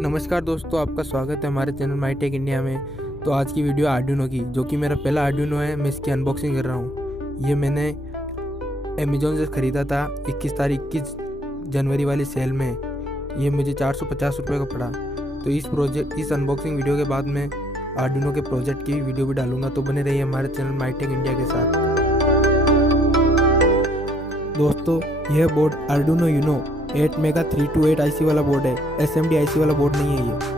नमस्कार दोस्तों, आपका स्वागत है हमारे चैनल माई टेक इंडिया में। तो आज की वीडियो आर्डिनो की, जो कि मेरा पहला आर्डिनो है। मैं इसकी अनबॉक्सिंग कर रहा हूँ। ये मैंने अमेज़ोन से ख़रीदा था 21 जनवरी वाली सेल में। ये मुझे 450 रुपये का पड़ा। तो इस अनबॉक्सिंग वीडियो के बाद मैं आर्डिनो के प्रोजेक्ट की वीडियो भी डालूंगा। तो बने रहिए हमारे चैनल माई टेक इंडिया के साथ। दोस्तों, यह board Arduino Uno 8 mega 328 IC वाला बोर्ड है। SMD IC वाला बोर्ड नहीं है ये।